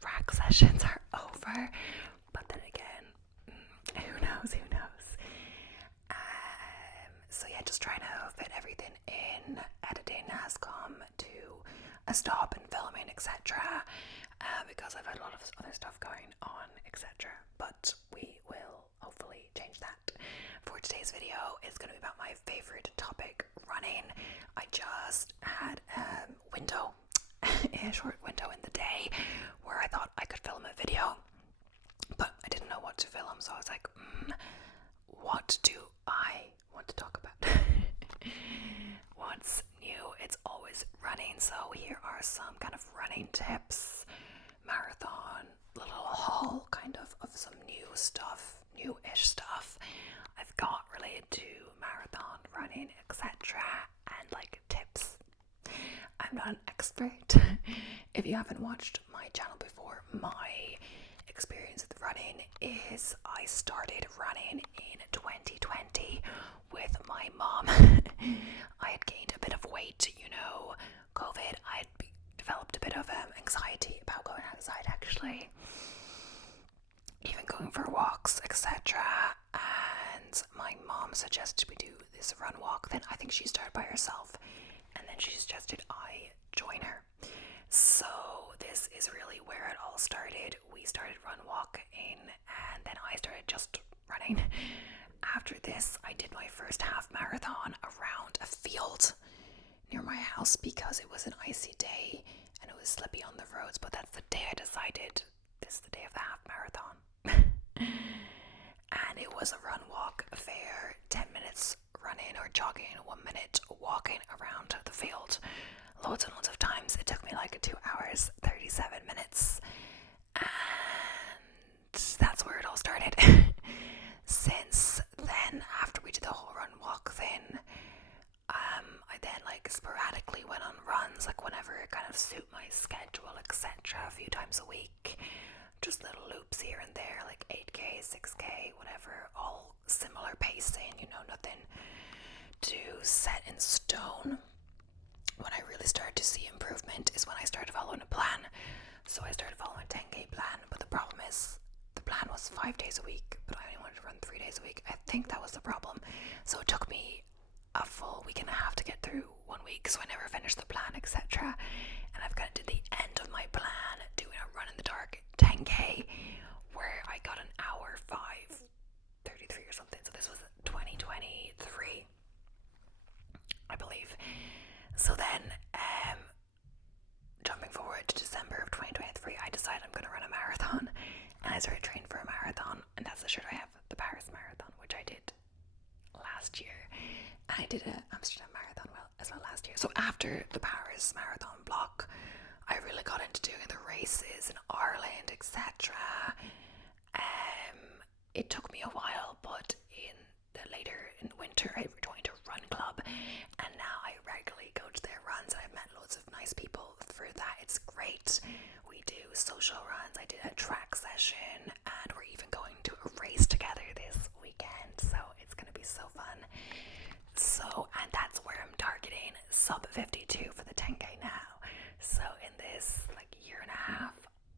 track sessions are over, but then again, who knows? So yeah, just trying to fit everything in. Editing has come to a stop in filming, etc. Because I've had a lot of other stuff going on, etc. But we will hopefully change that. For today's video, it's going to be about my favorite topic, running. I just had a short window in the day where I thought I could film a video, but I didn't know what to film, so I was like, what do I want to talk about? What's new? It's always running, so here are some kind of running tips, marathon, little haul kind of some new stuff, newish stuff I've got related to marathon running, etc. and like tips. I'm not an expert. If you haven't watched my channel before, my experience with running is I started running in 2020 with my mom. I had gained a bit of weight, COVID. I had developed a bit of anxiety about going outside, actually, even going for walks, etc. And my mom suggested we do this run walk. Then I think she started by herself, and then she suggested I join her. So this is really where it all started. We started run walking, and then I started just running. After this, I did my first half marathon around a field near my house because it was an icy day and it was slippy on the roads, but that's the day I decided this is the day of the half marathon. And it was a run walk affair, 10 minutes running or jogging, 1 minute walking around the field. Loads and loads of times. It took me like 2 hours, 37 minutes. And that's where it all started. Since then, after we did the whole run walk thing, I then sporadically went on runs, whenever it kind of suit my schedule, etc. a few times a week. Just little loops here and there, 8k, 6k, whatever, all similar pacing, nothing to set in stone. When I really started to see improvement is when I started following a plan. So I started following a 10k plan, but the problem is the plan was 5 days a week, but I only wanted to run 3 days a week. I think that was the problem. So it took me a full week and a half to get through 1 week, so I never finished the plan, etc. And I've got to the end of my plan doing a run in the dark 10k where I got an hour 5:33 or something. So this was 2023, I believe. So then, jumping forward to December of 2023, I decided I'm going to run a marathon, and I started training for a marathon, and that's the shirt I have, the Paris Marathon, which I did last year. And I did an Amsterdam Marathon as well last year. So after the Paris Marathon block, I really got into doing the races in Ireland, etc. It took me a while, but later in winter I joined a run club, and now I regularly go to their runs, and I've met loads of nice people through that. It's great. We do social runs. I did a track session, and we're even going to a race together this weekend, so it's going to be so fun. And that's where I'm targeting sub 52 for the 10k now. So in this year and a half,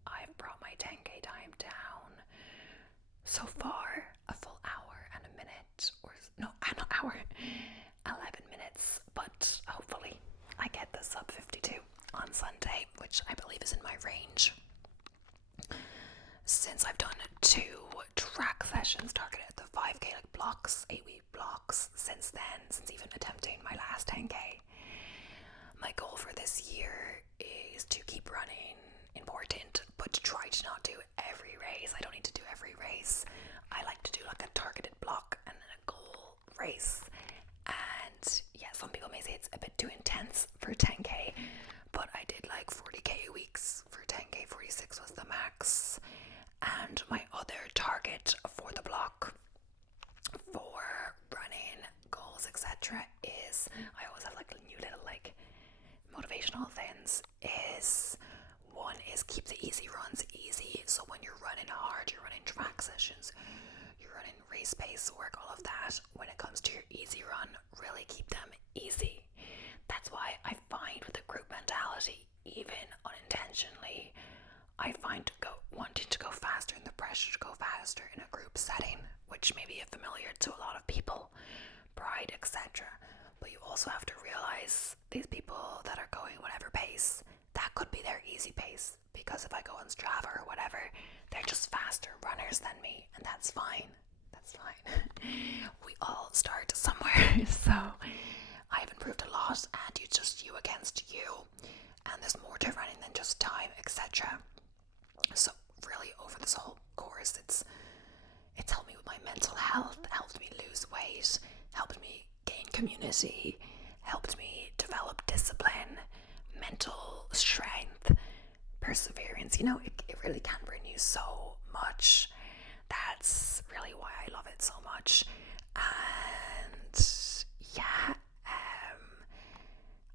I've brought my 10k time down so far a full hour and a minute, or no, not hour, 11 minutes, but hopefully I get the sub 52 on Sunday, which I believe is in my range. Since I've done 2 track sessions targeted at the 5k blocks, 8-week blocks, since then, since even attempting my last 10k, my goal for this year is to keep running, important, but to try to not do every race. I don't need to do every race. I like to do a targeted block and then a goal race. And yeah, some people may say it's a bit too intense for 10k, but I did 40k weeks for 10k, 46 was the max. And my other target for the block for running goals, etc., is I always have new little motivational things. Is one is keep the easy runs easy. So when you're running hard, you're running track sessions, you're running race pace work, all of that. When it comes to your easy run, really keep them easy. That's why I find with the group mentality, even unintentionally, I find which may be familiar to a lot of people, Pride, etc. But you also have to realize these people that are going whatever pace, that could be their easy pace, because if I go on Strava or whatever, they're just faster runners than me, and that's fine. That's fine. We all start somewhere. So I've improved a lot, and it's just you against you, and there's more to running than just time, etc. So really, over this whole course, it's helped me with my mental health, helped me lose weight, helped me gain community, helped me develop discipline, mental strength, perseverance. You know, it really can bring you so much. That's really why I love it so much. And yeah,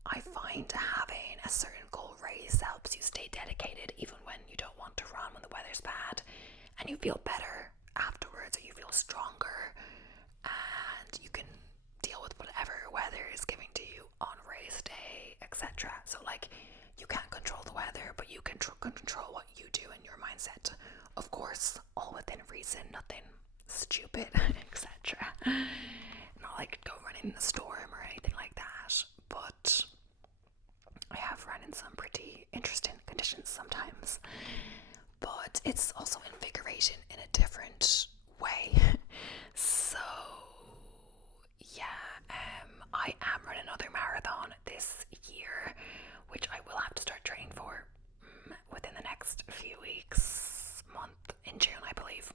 I find having a certain goal race helps you stay dedicated even when you don't want to run, when the weather's bad, and you feel better afterwards, or you feel stronger, and you can deal with whatever weather is giving to you on race day, etc. So like, you can't control the weather, but you can control what you do in your mindset. Of course, all within reason, nothing stupid, etc. Not like go running in the storm or anything like that, but I have run in some pretty interesting conditions sometimes. But it's also invigorating in a different way. So yeah, I am running another marathon this year, which I will have to start training for within the next few weeks, month, in June I believe,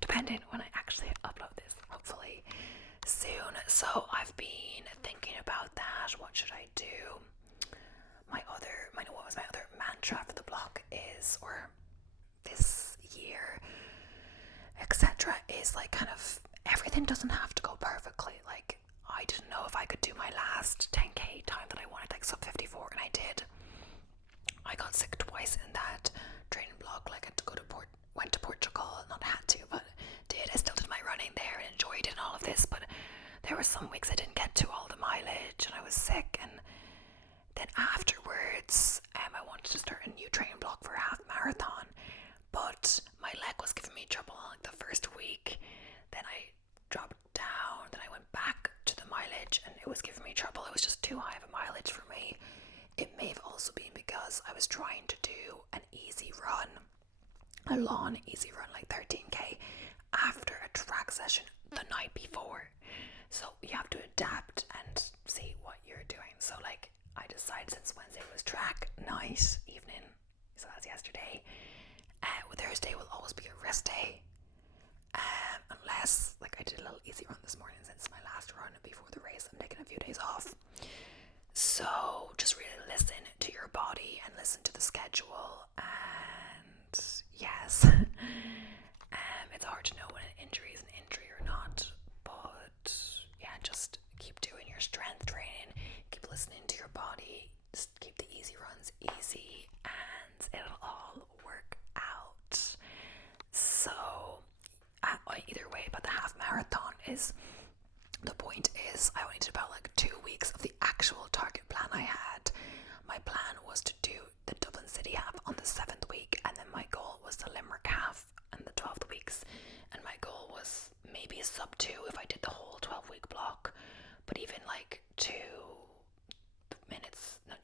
depending when I actually upload this, hopefully soon. So I've been thinking about that. What should I do? What was my other mantra for the block is, or this year, etc., is like, kind of, everything doesn't have to go perfectly. Like, I didn't know if I could do my last 10k time that I wanted, like sub 54, and I did. I got sick twice in that training block. Like, I had to went to Portugal, not had to, but did. I still did my running there and enjoyed it and all of this, but there were some weeks I didn't get to all the mileage and I was sick. And then afterwards, I wanted to start a new training block for a half marathon, but my leg was giving me trouble on like the first week. Then I dropped down, then I went back to the mileage and it was giving me trouble. It was just too high of a mileage for me. It may have also been because I was trying to do an easy run, a long easy run, like 13k, after a track session the night before. So you have to adapt and see what you're doing. So like, I decided since Wednesday was track night evening, so that's yesterday, Thursday will always be a rest day, unless, like, I did a little easy run this morning since my last run before the race. I'm taking a few days off. So just really listen to your body and listen to the schedule. And yes, it's hard to know when an injury is an injury or not, but yeah, just keep doing your strength training, keep listening to your body, just keep the easy runs easy, and it'll all work out. So either way, but the half marathon is, the point is, I only did about like 2 weeks of the actual target plan I had. My plan was to do the Dublin City half on the 7th week, and then my goal was the Limerick half on the 12th weeks, and my goal was maybe sub 2 if I did the whole 12-week block. But even like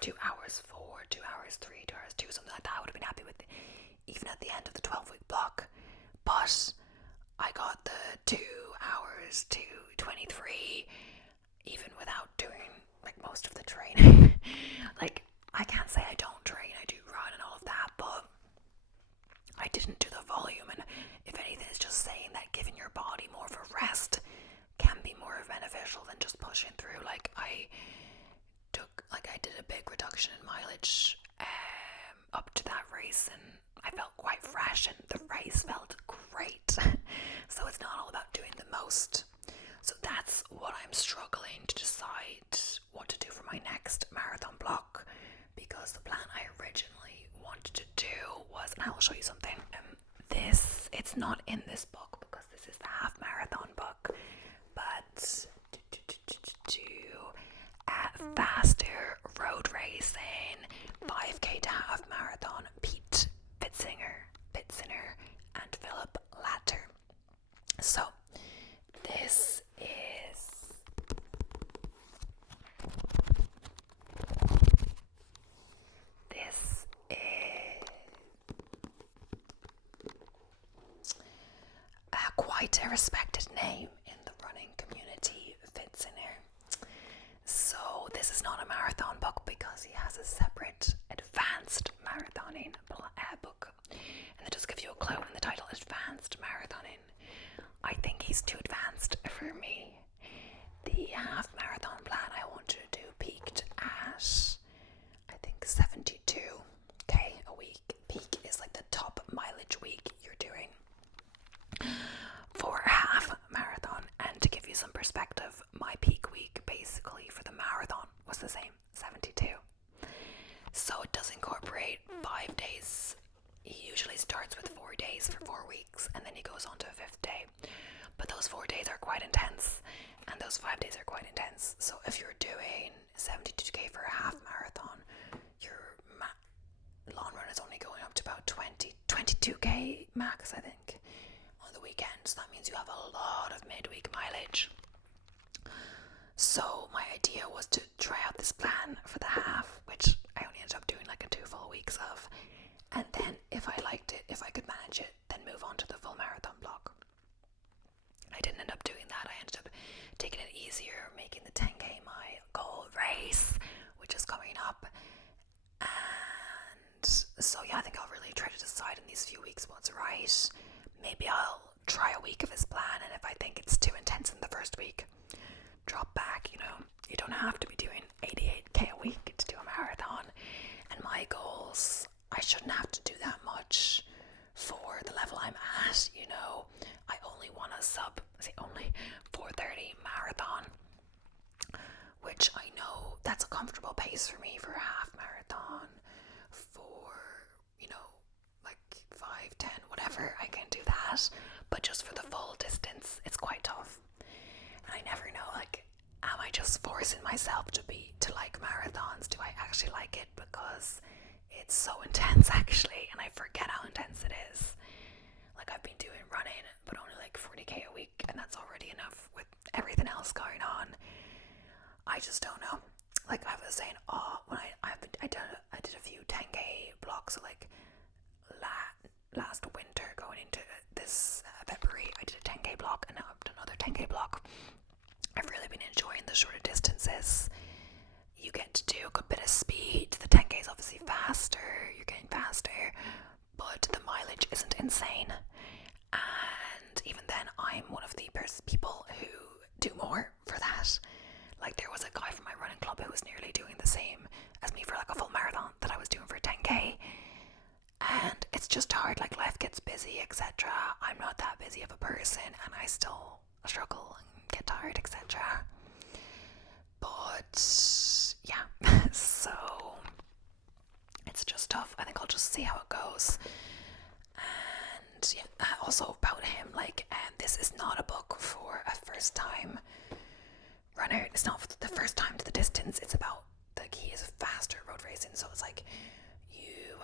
2 hours 4, 2 hours 3, 2 hours 2, something like that, I would have been happy with, even at the end of the 12-week block. But I got the 2 hours to 23 even without doing like most of the training. Like, I can't say I don't train, I do run and all of that, but I didn't do the volume. And if anything, it's just saying that giving your body more of a rest can be more beneficial than just pushing through. Like, I did a big reduction in mileage up to that race, and I felt quite fresh, and the race felt great. So it's not all about doing the most. So that's what I'm struggling to decide what to do for my next marathon block, because the plan I originally wanted to do was, and I will show you something. It's not in this book because this is the half marathon book, but faster road racing, 5k to half marathon, Pete Pitzinger and Philip Latter. So quite a respected name in the running community, Fitzinner. So this is not a marathon book because he has a separate advanced marathoning book. And it does give you a clue in the title, Advanced Marathoning. I think he's too advanced for me. The half marathon plan I wanted to do peaked at, I think, 72k a week. Peak is like the top mileage week you're doing for a half marathon. And to give you some perspective, my peak week basically for the marathon was the same, 72. So it does incorporate 5 days. He usually starts with 4 days for 4 weeks, and then he goes on to a 5th day. But those 4 days are quite intense, and those 5 days are quite intense. So if you're doing 72k for a half marathon, your long run is only going up to about 22k max, I think, on the weekends. That means you have a lot of midweek mileage. So my idea was to try out this plan for the half, which I only ended up doing like 2 full weeks of, and then if I liked it, if I could manage it, then move on to the full marathon block. I didn't end up doing that. I ended up taking it easier, making the 10k my goal race, which is coming up. And so yeah, I think I'll really try to decide in these few weeks what's right. Maybe I'll try a week of his plan, and if I think it's too intense in the first week, drop back. You don't have to be doing 88k a week to do a marathon. And my goals, I shouldn't have to do that much for the level I'm at. I only want a only 4:30 marathon, which I know that's a comfortable pace for me for a half marathon. For like 5, 10, whatever, I can do that. But just for the full distance, it's quite tough. And I never know, am I just forcing myself to like marathons? Do I actually like it because it's so intense actually, and I forget how intense it is? I've been doing running, but only 40k a week, and that's already enough with everything else going on. I just don't know. I was saying, when I did a few 10k blocks, last winter going into this February, I did a 10k block, and now I've done another 10k block. I've really been enjoying the shorter distances. You get to do a good bit of speed. The 10k is obviously faster. You're getting faster, but the mileage isn't insane. And even then, I'm one of the people who do more for that. There was a guy from my running club who was nearly doing the same as me for a full marathon that I was doing for 10k. And it's just hard, life gets busy, etc. I'm not that busy of a person, and I still struggle and get tired, etc. But yeah, so it's just tough. I think I'll just see how it goes. And yeah, also about him, this is not a book for a first time runner. It's not the first time to the distance. It's about he is faster road racing, so it's you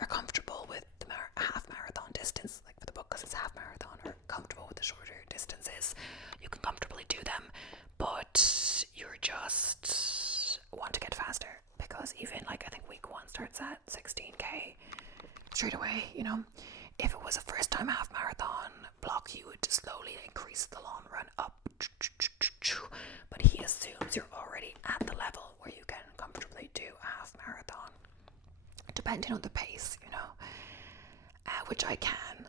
are comfortable with the half marathon distance, for the book, because it's half marathon, or comfortable with the shorter distances. You can comfortably do them, but you're just want to get faster, because even I think week 1 starts at 16k straight away. If it was a first time half marathon block, you would slowly increase the long run up, but he assumes you're already at the level where you can comfortably do a half marathon, depending on the pace, which I can.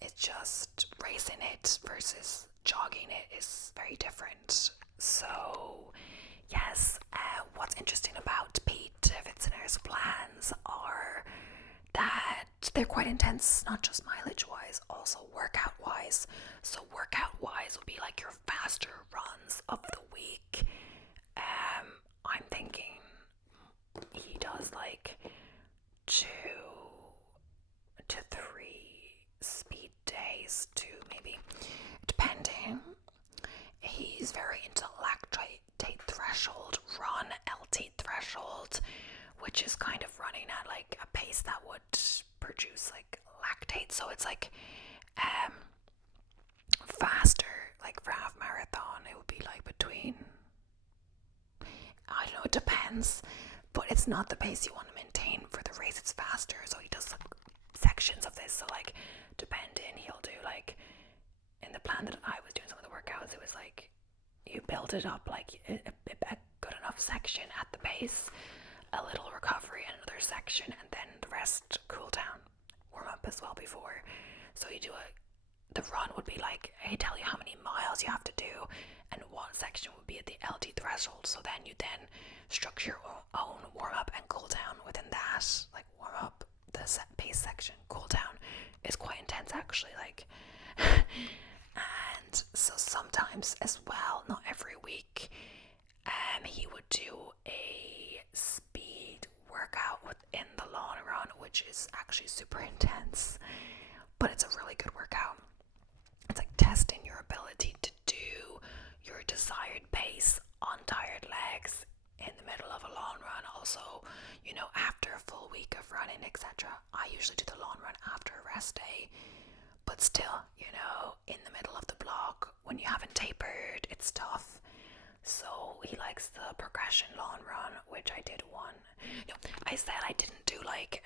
It's just racing it versus jogging it is very different. So yes, what's interesting about Pete Fitzinner's plans are that they're quite intense, not just mileage wise, also workout wise. So workout wise will be your faster runs of the week. I'm thinking he does 2 to 3 speed days, 2 maybe, depending. He's very into lactate threshold run, LT threshold, which is kind of running at a pace that would produce lactate. So it's faster. For half marathon, it would be between, I don't know, it depends, but it's not the pace you want to maintain for the race. It's faster, so he does sections of this. So depending, he'll do plan that I was doing some of the workouts, it was like you build it up like a good enough section at the base, a little recovery in another section, and then the rest cool down, warm up as well before. So you do the run would be like, I tell you how many miles you have to do, and what section would be at the LT threshold. So then you then structure your own warm up and cool down within that. Like warm up, the pace section, cool down is quite intense actually. Like, and so sometimes as well, not every week, he would do a speed workout within the lawn run, which is actually super intense, but it's a really good workout. It's like testing your ability to do your desired pace on tired legs in the middle of a lawn run. Also, you know, after a full week of running, etc. I usually do the lawn run after a rest day, but still, you know, in the middle of the block when you haven't tapered, it's tough. So he likes the progression lawn run, which I did one. You know, I said I didn't do like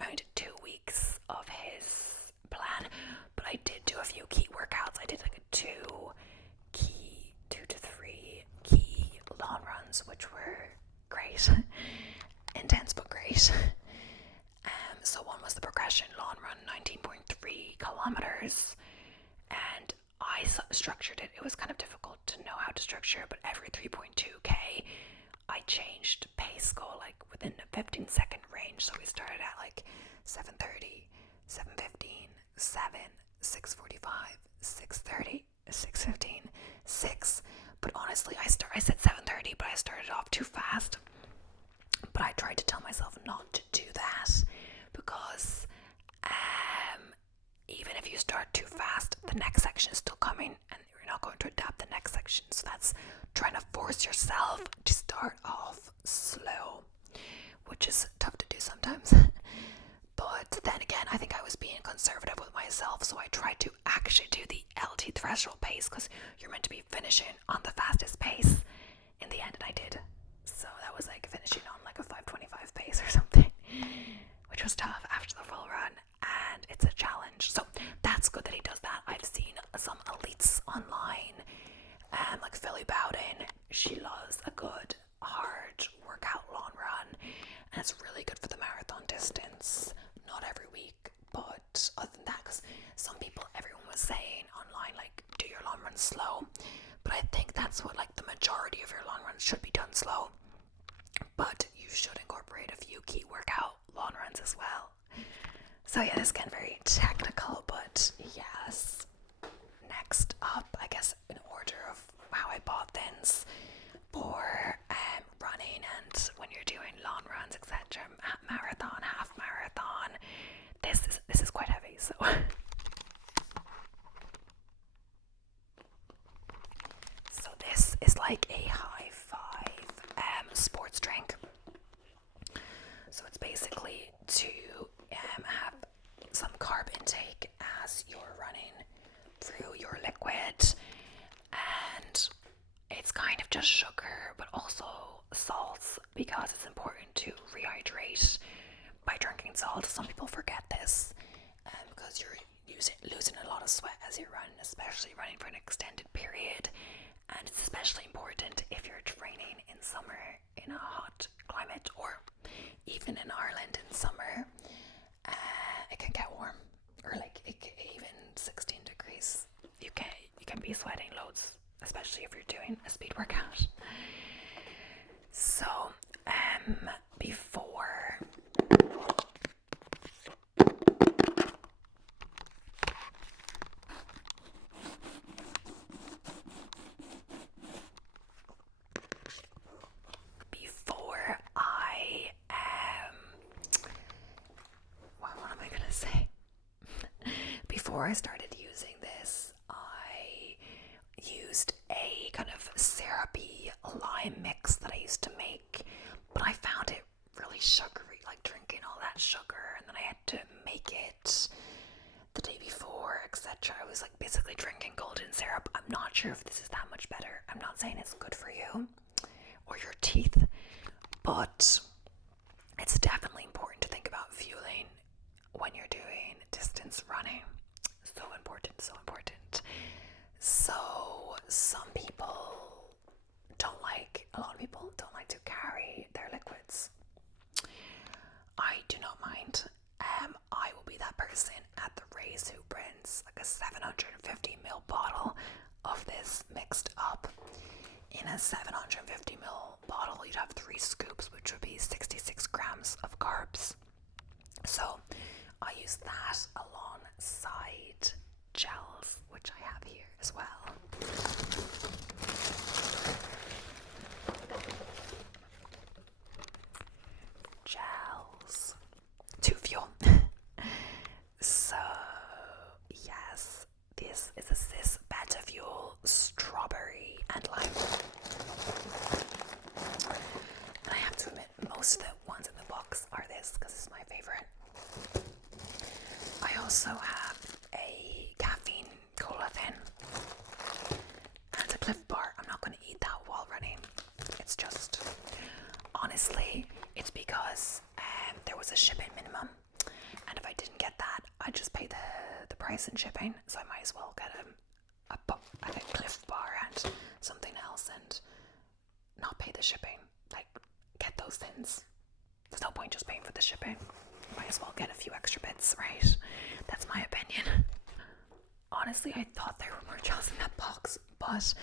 I did 2 weeks of his plan, but I did do a few key workouts. I did like 2 to 3 key lawn runs, which were great. Intense but great. So one was the progression lawn run, 19.3 kilometers, and I structured it. It was kind of difficult to know how to structure, but every 3.2k I changed pace goal like within a 15-second range. So we started at like 7:30, 7:15, 7, 6:45, 6:30, 6:15, 6. But honestly, I said 7:30, but I started off too fast. But I tried to tell myself not to do that, because even if you start too fast, the next section is still coming and you're not going to adapt the next section. So that's trying to force yourself to start off slow, which is tough to do sometimes. But then again, I think I was being conservative with myself, so I tried to actually do the LT threshold pace, because you're meant to be finishing on the fastest pace in the end, and I did. So that was like finishing on like a 5:25 pace or something, which was tough after the full run, and it's a challenge. So that's good that he does that. I've seen some elites online, like Philly Bowden. She loves a good hard workout lawn run, and it's really good for the marathon distance. Not every week, but other than that, because everyone was saying online, like, do your lawn run slow, but I think that's what like the majority of your lawn runs should be done slow, but you should incorporate a few key workout lawn runs as well. So yeah, this is getting very technical, but yes. Next up, I guess in order of how I bought things for running and when you're doing long runs, etc., marathon, half marathon, this is quite heavy, so so this is like a high five sports drink. So it's basically to have some carb intake as you're running through your liquid, and it's kind of just sugar but also salts, because it's important to rehydrate by drinking salt. Some people forget this because you're losing a lot of sweat as you run, especially running for an extended period, and it's especially important if you're training in summer in a hot climate, or even in Ireland in summer. It can get warm, or like even 16 degrees. You can be sweating loads, especially if you're doing a speed workout. So before I what am I gonna say? Before I started using this, I used a kind of syrupy lime mix that I used to make, but I found it really sugary, like drinking all that sugar, and then I had to make it the day before, etc. I was like basically drinking golden syrup. I'm not sure if this is that much better. I'm not saying it's good for you or your teeth, but it's definitely important to think about fueling when you're doing distance running. So important, so important. So a lot of people don't like to carry their liquids. I do not mind. I will be that person at the race who brings like a 750ml bottle of this mixed up. In a 750ml bottle, you'd have 3 scoops, which would be 66 grams of carbs. So I use that alongside gels, which I have here as well. Gels to fuel. So yes, this is a Cis Betafuel strawberry and lime. And I have to admit, most of the ones in the box are this because it's my favorite. I also have a caffeine cola thin and a Cliff Bar. I'm not going to eat that while running. It's just, honestly, it's because there was a shipping minimum, and if I didn't get that, I'd just pay the price in shipping. So I might as well get a Cliff Bar and something else and not pay the shipping. Like, get those things. There's no point just paying for the shipping. Might as well get a few extra bits, right? That's my opinion. Honestly, I thought there were more gels in that box, but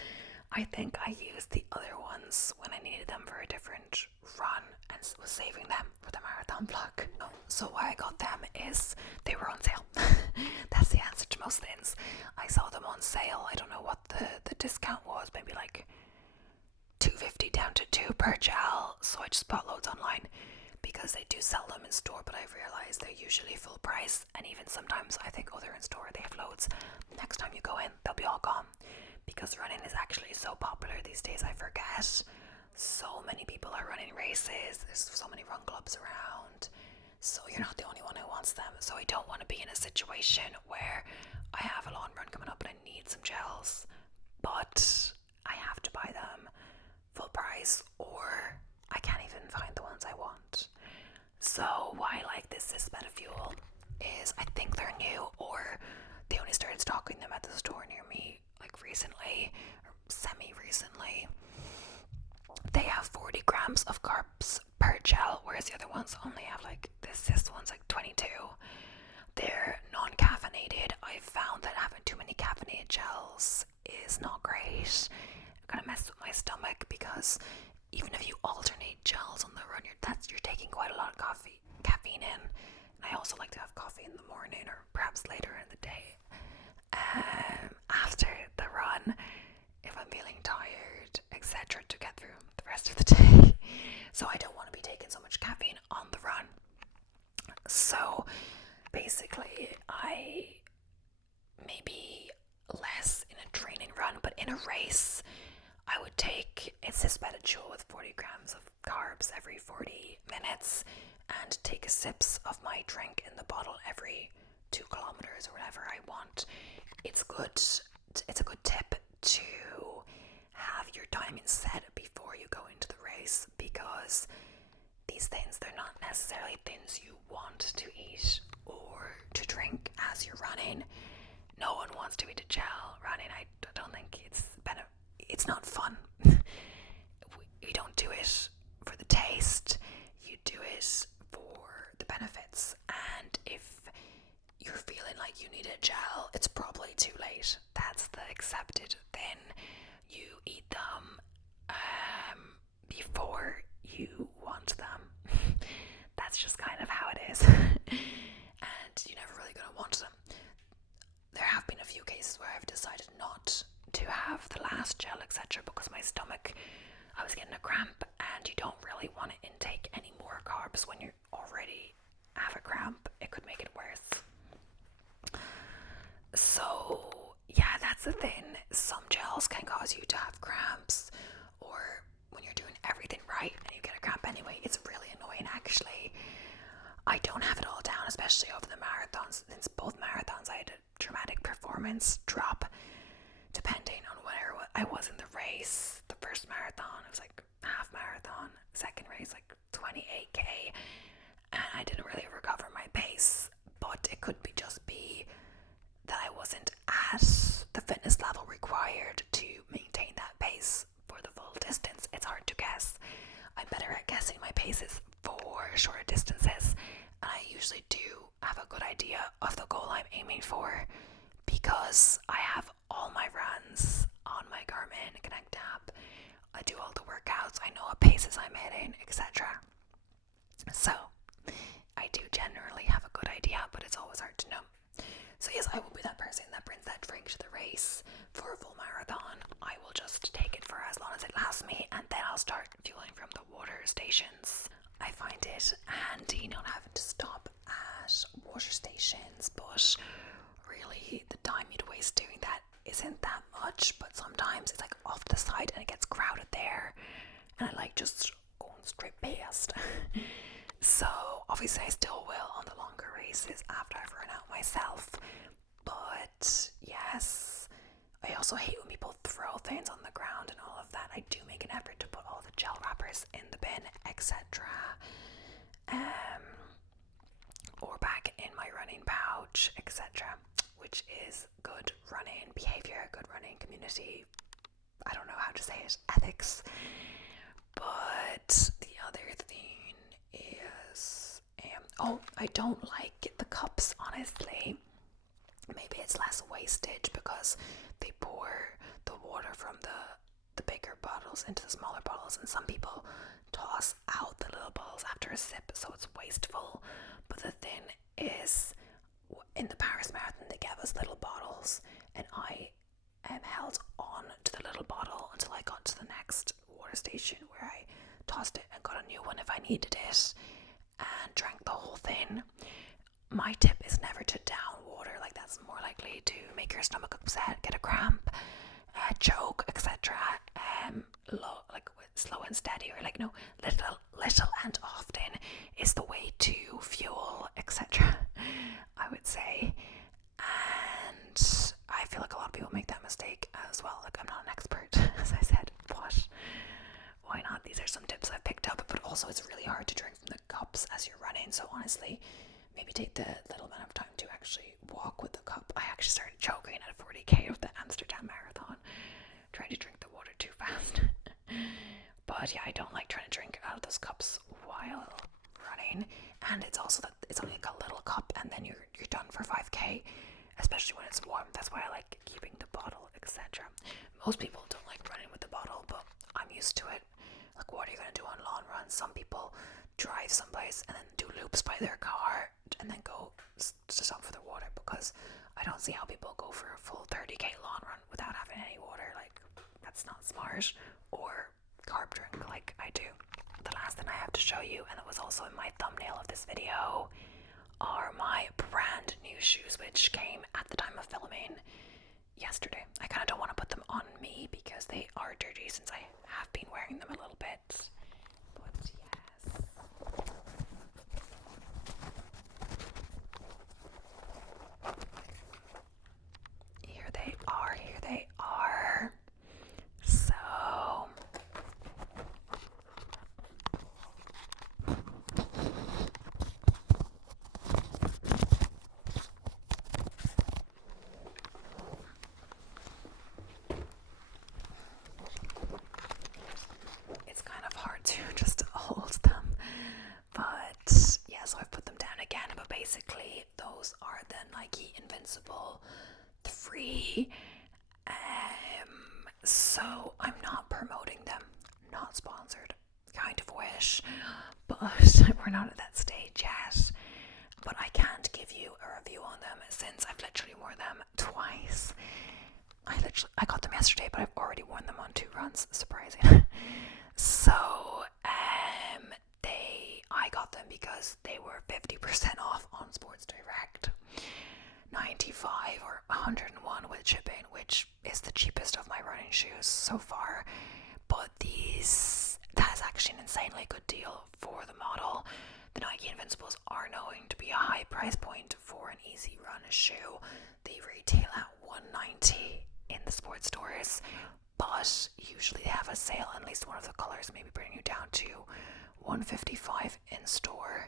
I think I used the other ones when I needed them for a different run and was saving them for the marathon vlog. So why I got them is they were on sale. That's the answer to most things. I saw them on sale. I don't know what the discount was, maybe like $2.50 down to $2 per gel. So I just bought loads online because they do sell them in store, but I've realized they're usually full price, and even sometimes I think, oh, they're in store, they have loads. Next time you go in, they'll be all gone, because running is actually so popular these days. I forget, so many people are running races, there's so many run clubs around, so you're not the only one who wants them. So I don't want to be in a situation where I have a long run coming up and I need some gels, but I have to buy them full price, or I can't even find the ones I want. So why I like this Cis Betafuel is I think they're new, or they only started stocking them at the store near me like recently, or semi-recently. They have 40 grams of carbs per gel, whereas the other ones only have like this one's like 22. They're non-caffeinated. I found that having too many caffeinated gels is not great. It kind of messes with my stomach, because even if you alternate gels on the run, you're taking quite a lot of caffeine in. And I also like to have coffee in the morning, or perhaps later in the day, after the run, if I'm feeling tired, etc., to get through the rest of the day. So I don't want to be taking so much caffeine on the run. So basically, I maybe less in a training run, but in a race, I would take a Cis Betafuel with 40 grams of carbs every 40 minutes and take sips of my drink in the bottle every 2 kilometers or whatever I want. It's a good tip to have your timing set before you go into the race, because these things, they're not necessarily things you want to eat or to drink as you're running. No one wants to eat a gel running. I don't think it's not fun. You don't do it for the taste, you do it for the benefits. And if you're feeling like you need a gel, it's probably too late. That's the accepted thing. You eat them before you want them. That's just kind of how it is. And you're never really going to want them. There have been a few cases where I've decided not to have the last gel, etc., because my stomach, I was getting a cramp, and you don't really want to intake any more carbs when you already have a cramp. It could make it worse. So yeah, that's the thing. Some gels can cause you to have cramps, or when you're doing everything right and you get a cramp anyway. It's really annoying, actually. I don't have it all down, especially over the marathons. Since both marathons I had a dramatic performance drop depending on where I was in the race. The first marathon, it was like half marathon. Second race, like 28k, and I didn't really recover my pace. But it could just be that I wasn't at the fitness level required usually do have a good idea of the goal I'm aiming for because I have all my runs on my Garmin Connect app. I do all the workouts, I know what paces I'm hitting, etc. So I do generally have a good idea, but it's always hard to know. So yes, I will be that person that brings that drink to the race for a full marathon. I will just take it for as long as it lasts me, and then I'll start fueling from the water stations. I find it handy not having to stop at water stations, but really the time you'd waste doing that isn't that much. But sometimes it's like off to the side and it gets crowded there, and I like just going straight past. So obviously I still will on the longer races after I've run out myself. But yes, I also hate when people throw things on the ground and all of that. I do make an effort to put all the gel wrappers in the bin, etc. Or back in my running pouch, etc. Which is good running behavior, good running community. I don't know how to say it, ethics. But the other thing is, I don't like the cups, honestly. Maybe it's less wastage because they pour the water from the bigger bottles into the smaller bottles, and some people toss out the little bottles after a sip, so it's wasteful. But the thing is, in the Paris Marathon they gave us little bottles, and I held on to the little bottle until I got to the next water station where I tossed it and got a new one if I needed it, and drank the whole thing. My tip is never to down water, like that's more likely to make your stomach upset, get a cramp, choke, etc. Like slow and steady, or like no, little and often is the way to fuel, etc. I would say, and I feel like a lot of people make that mistake as well. Like I'm not an expert, as I said, but why not? These are some tips I've picked up, but also it's really hard to drink from the cups as you're running. So honestly, maybe take the little amount of time to actually walk with the cup. I actually started choking at 40k of the Amsterdam Marathon, trying to drink the water too fast. But yeah, I don't like trying to drink out of those cups while running. And it's also that it's only like a little cup, and then you're done for 5k, especially when it's warm. That's why I like keeping the bottle, etc. Most people don't like running with the bottle, but I'm used to it. Like, what are you going to do on long runs? Some people drive someplace and then do loops by their car and then go to stop for the water, because I don't see how people go for a full 30k long run without having any water. Like, that's not smart. Or carb drink like I do. The last thing I have to show you, and it was also in my thumbnail of this video, are my brand new shoes, which came at the time of filming yesterday. I kind of don't want to put them on me because they are dirty since I have been wearing them a little bit. But yes. Here they are, here they are. So it's kind of hard to just hold them, but yeah, so I've put them down again. But basically those are the Nike Invincible 3. So I'm not promoting them, not sponsored, kind of wish, but we're not at that stage yet. But I can't give you a review on them since I've literally worn them twice. I got them yesterday, but I've already worn them on 2 runs. Surprising. So I got them because they were 50% off on Sports Direct. 95 or 101 with shipping, which is the cheapest of my running shoes so far. But that is actually an insanely good deal for the model. The Nike Invincibles are known to be a high price point for an easy run shoe. They retail at $190 in the sports stores, but usually they have a sale, at least one of the colors, maybe bringing you down to $155 in store,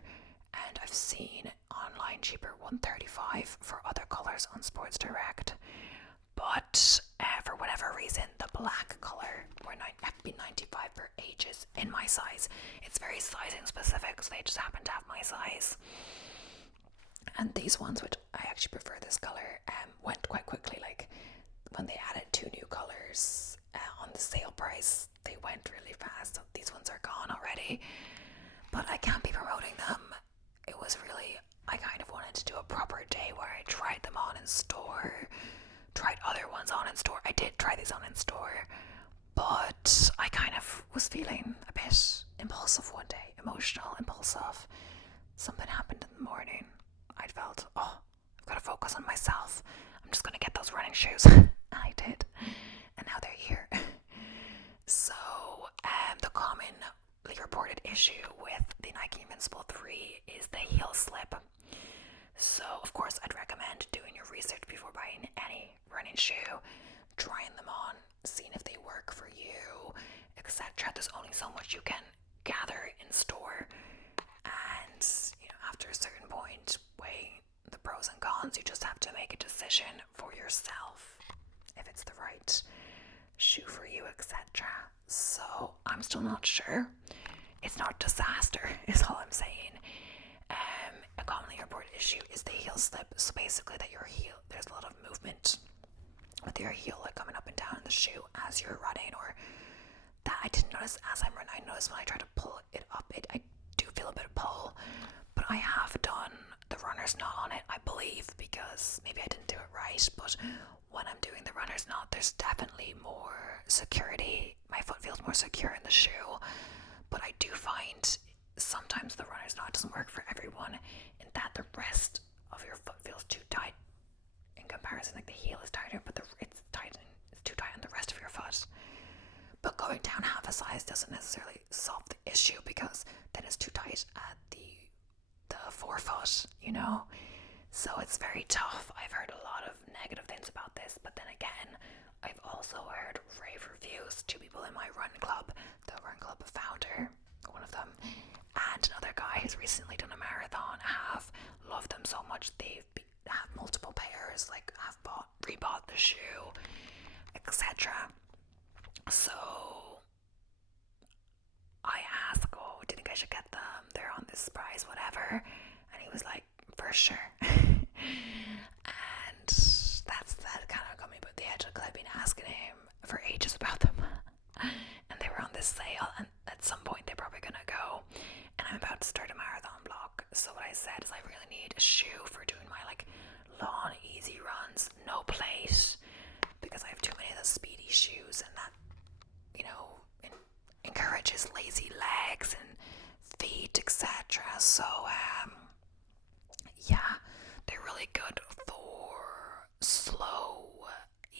and I've seen online cheaper $135 for other colors on Sports Direct. But for whatever reason, the black color have been $95 for ages in my size. It's very sizing specific, so they just happen to have my size. And these ones, which I actually prefer this color, went quite quickly. Like when they added 2 new colors on the sale price, they went really fast. So these ones are gone already, but I can't be promoting them. It was really, I kind of wanted to do a proper day where I tried them on in store, tried other ones on in store. I did try these on in store, but I kind of was feeling a bit impulsive one day, emotional, impulsive. Something happened in the morning. I felt, oh, I've got to focus on myself. I'm just going to get those running shoes. And I did. And now they're here. So, the commonly reported issue with the Nike Invincible 3 is the heel slip. So, of course, I'd recommend doing your research before buying any running shoe, trying them on, seeing if they work for you, etc. There's only so much you can gather in store. And, after a certain point, weighing the pros and cons, you just have to make a decision for yourself if it's the right shoe for you, etc. So I'm still not sure. It's not a disaster, is all I'm saying. A commonly reported issue is the heel slip. So basically, that your heel, there's a lot of movement with your heel, like coming up and down in the shoe as you're running, or that I didn't notice as I'm running. I noticed when I try to pull it up, I do feel a bit of pull. But I have done the runner's knot on it, I believe, because maybe I didn't do it right, but when I'm doing the runner's knot, there's definitely more security. My foot feels more secure in the shoe, but I do find sometimes the runner's knot doesn't work for everyone, in that the rest of your foot feels too tight in comparison. Like the heel is tighter, but it's too tight on the rest of your foot. But going down half a size doesn't necessarily solve the issue, because then it's too tight at the forefoot, so it's very tough. I've heard a lot of negative things about this, but then again, I've also heard rave reviews. 2 people in my run club, the run club founder, one of them, and another guy who's recently done a marathon, have loved them so much they have multiple pairs, like have rebought the shoe, etc. So I asked, oh, do you think I should get them? They're on this price, whatever. And he was like, for sure. And that kind of got me about the edge, because I've been asking him for ages about them. And they were on this sale, and at some point they're probably going to go. And I'm about to start a marathon block. So what I said is I really need a shoe for doing my long, easy runs, no plate, because I have too many of those speedy shoes, and that, encourages lazy legs and feet, etc. So, yeah, they're really good for slow,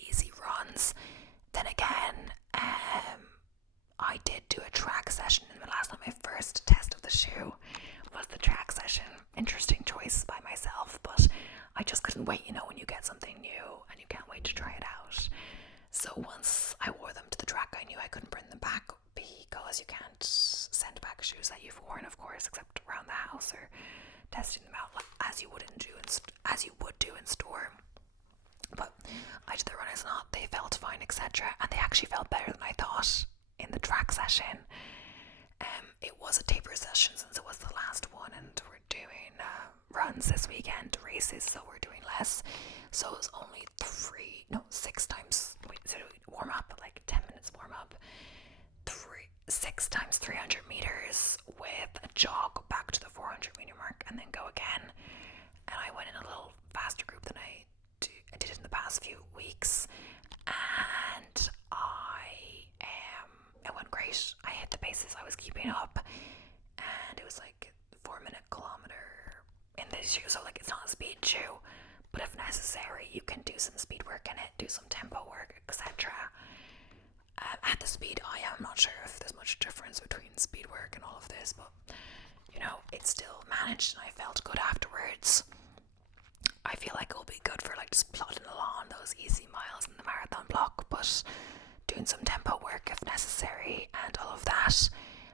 easy runs. Then again, I did do a track session in the last time. My first test of the shoe was the track session. Interesting choice by myself, but I just couldn't wait, when you get something new and you can't wait to try it out. So once I wore them to the track, I knew I couldn't bring them back, because you can't send back shoes that you've worn, of course, except around the house or testing them out, as you would do in store. But I did the runners knot, they felt fine, etc. And they actually felt better than I thought in the track session. It was a taper session since it was the last one, and we're doing runs this weekend, races, so we're doing less. So it was only 6 times, warm up, 10 minutes warm up, 6 times 300 meters with a jog back to the 400 meter mark, and then go again. And I went in a little faster group than I did in the past few weeks, and it went great. I hit the paces I was keeping up, and it was 4-minute kilometer in this shoe, so it's not a speed shoe, but if necessary you can do some speed work in it, do some tempo work, etc. At the speed I am not sure if there's much difference between speed work and all of this, but it's still managed, and I felt good afterwards. I feel like it'll be good for just plodding along those easy miles in the marathon block, but doing some tempo work if necessary and all of that.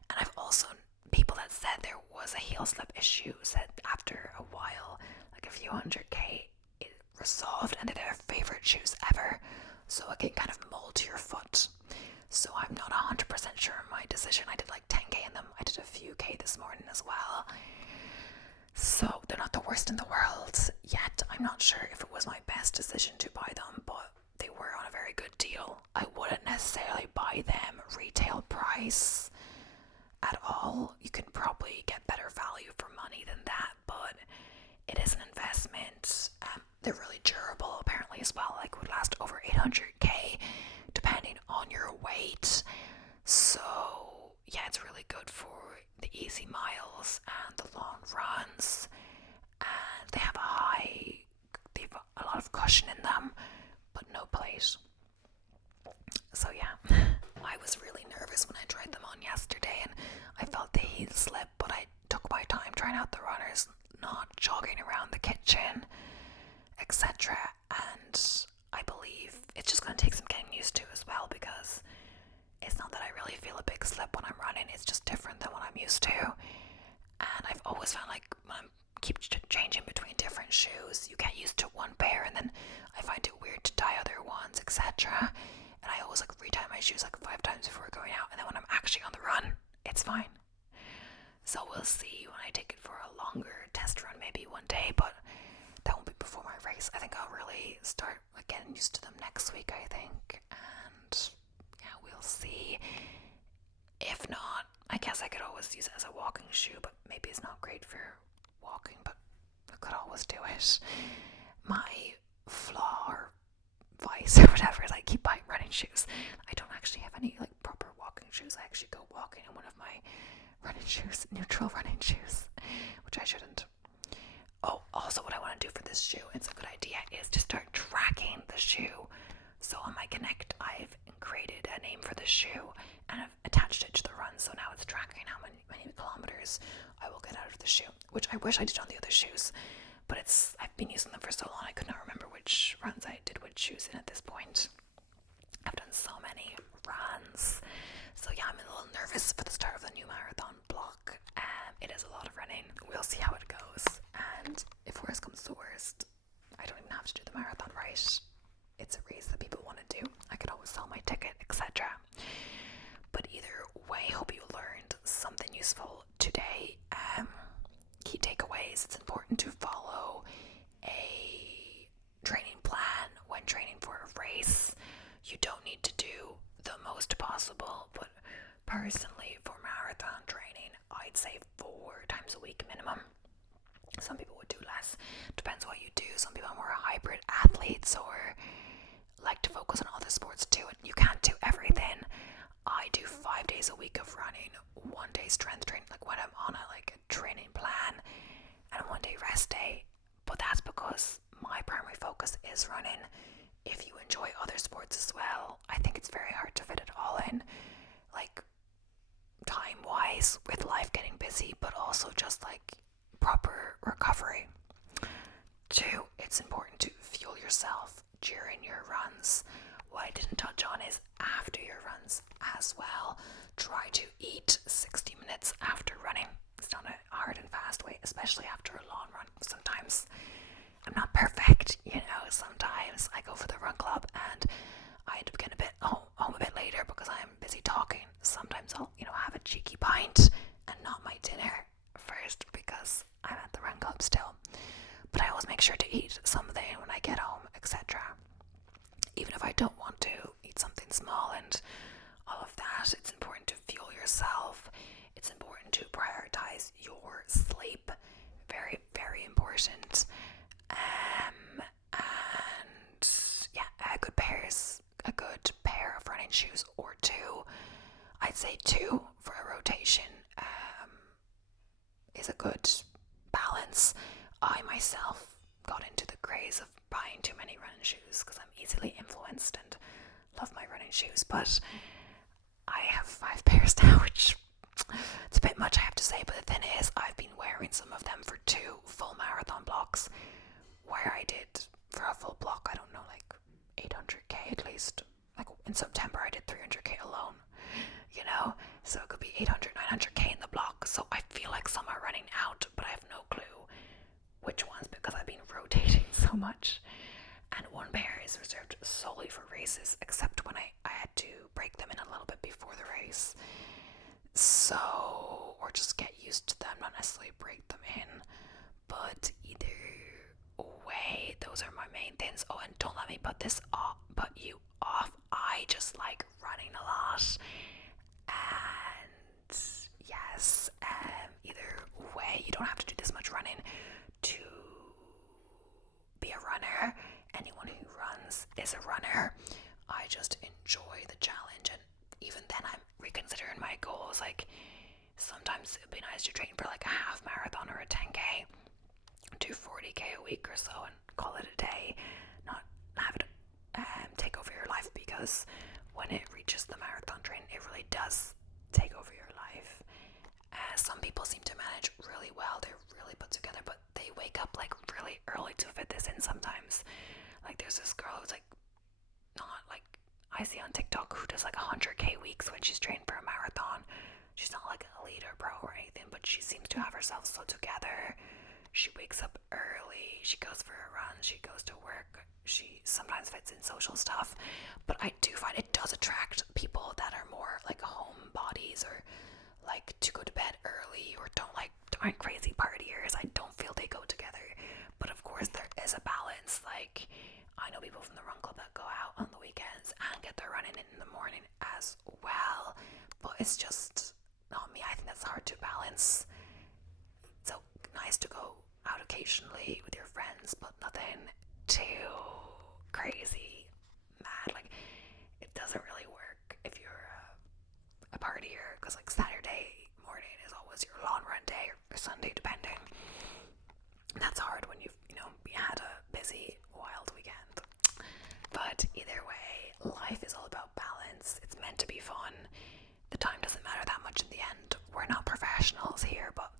And I've also, people that said there was a heel slip issue said after a while, a few 100k, it resolved, and they're their favorite shoes ever, so it can kind of mold to your foot. So I'm not 100% sure on my decision. I did 10k in them. I did a few k this morning as well. So they're not the worst in the world. they're really durable apparently as well, like would last over 800k depending on your weight. So yeah, it's really good for the easy miles and the long runs, and they've a lot of cushion in them, but no plate. So yeah, I was really nervous when I tried them on yesterday, and I felt the heel slip, but I took my time trying out the runners, not jogging around the kitchen, etc. And I believe it's just going to take some getting used to as well, because it's not that I really feel a big slip when I'm running, it's just different than what I'm used to. And I've always found like when I'm keep changing between different shoes, you get used to one pair and then I find it weird to tie other ones, etc. And I always like retie my shoes like 5 times before going out, and then when I'm actually on the run, it's fine. So we'll see when I take it for a longer test run maybe one day, but that won't be before my race. I think I'll really start like getting used to them next week, I think. And yeah, we'll see. If not, I guess I could always use it as a walking shoe, but maybe it's not great for walking, but I could always do it. My flaw or vice or whatever is I keep buying running shoes. I don't actually have any like proper walking shoes. I actually go walking in one of my running shoes, neutral running shoes, which I shouldn't. Oh, also what I want to do for this shoe, it's a good idea, is to start tracking the shoe. So on my Connect, I've created a name for the shoe and I've attached it to the run. So now it's tracking how many kilometers I will get out of the shoe, which I wish I did on the other shoes, but I've been using them for so long I could not remember which runs I did which shoes in at this point. I've done so many runs. So yeah, I'm a little nervous for the start of the new marathon block. It is a lot of running. We'll see how it goes. And if worst comes to worst, I don't even have to do the marathon right. It's a race that people want to do. I could always sell my ticket, etc. But either way, hope you learned something useful today. Key takeaways: it's important to follow a training plan when training for a race. You don't need to do the most possible, but personally for marathon training, I'd say 4 times a week minimum. Some people would do less, depends what you do. Some people are more hybrid athletes or like to focus on other sports too, and you can't do everything. I do 5 days a week of running, 1 day strength training, like when I'm on a training plan, and 1 day rest day. But that's because my primary focus is running. If you enjoy other sports as well, I think it's very hard to fit it all in, like time wise, with life getting busy, but also just like proper recovery. 2, it's important to fuel yourself during your runs. What I didn't touch on is after your runs as well. Try to eat 60 minutes after running. It's not a hard and fast way, especially after a long run. Sometimes I'm not perfect, sometimes I go for the run club and I end up getting home a bit later because I'm busy talking. Sometimes I'll, have a cheeky pint and not my dinner first because I'm at the run club still. But I always make sure to eat something when I get home, etc. Even if I don't want to eat something small and all of that, it's important to fuel yourself. It's important to prioritize your sleep. Very, very important. And yeah, a good pair of running shoes, or 2. I'd say 2 for a rotation is a good balance. I myself got into the craze of buying too many running shoes because I'm easily influenced and love my running shoes, but I have 5 pairs now, which it's a bit much, I have to say. But the thing is, I've been wearing some of them for 2 full marathon blocks, where I did for a full block, I don't know, like 800k at least. Like in September I did 300k alone, so it could be 800, 900k in the block. So I feel like some are running out, but I have no clue which ones because I've been rotating so much. And 1 pair is reserved solely for races, except when I had to break them in a little bit before the race. So, or just get used to them, not necessarily break them in. But either way, those are my main things. Oh, and don't let me put you off. I just like running a lot. And yes, either way, you don't have to do this much running to be a runner. is a runner. I just enjoy the challenge, and even then I'm reconsidering my goals. Like sometimes it'd be nice to train for like a half marathon or a 10k, do 40k a week or so and call it a day, not have it take over your life, because when it reaches the marathon train it really does take over your life. Some people seem to manage really well, they're really put together, but they wake up like really early to fit this in sometimes. Like there's this girl who's like not like I see on TikTok who does like 100k weeks when she's trained for a marathon. She's not like a leader pro or anything, but she seems to have herself so together. She wakes up early, she goes for a run, she goes to work, she sometimes fits in social stuff. But I do find it does attract people that are more like homebodies, or like to go to bed early, or aren't crazy partiers. I don't feel they go together. But of course there is a balance. Like I know people from the run club that go out on the weekends and get their running in the morning as well. But it's just not me. I think that's hard to balance. So nice to go out occasionally with your friends, but nothing too crazy mad. Like it doesn't really work if you're a partier, because like Saturday morning is always your long run day, or Sunday depending. That's hard when you've had a busy wild weekend. But either way, life is all about balance. It's meant to be fun. The time doesn't matter that much in the end. We're not professionals here, but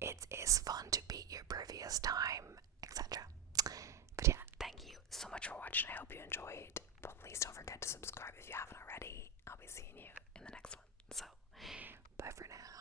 it is fun to beat your previous time, etc. But yeah, thank you so much for watching. I hope you enjoyed. But please don't forget to subscribe if you haven't already. I'll be seeing you in the next one. So, bye for now.